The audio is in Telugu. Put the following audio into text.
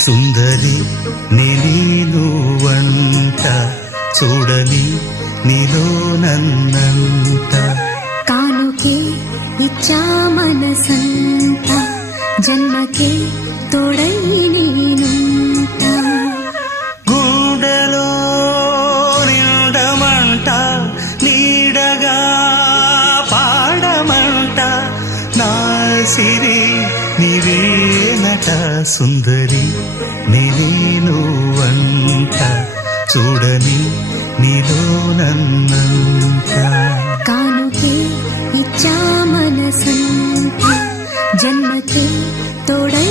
సుందరి నేను వంట చూడని నీలో నన్నంత కానుకే ఇచ్చా మనసంత జన్మకే తోడై నేనుంట గుండెలో నిండమంట నీడగా పాడమంట నా సిరి నీవేనట సుందరి నేను వంట చూడని నీలో నన్నంత కానుకే ఇచ్చా మనసంత జన్మకే తోడై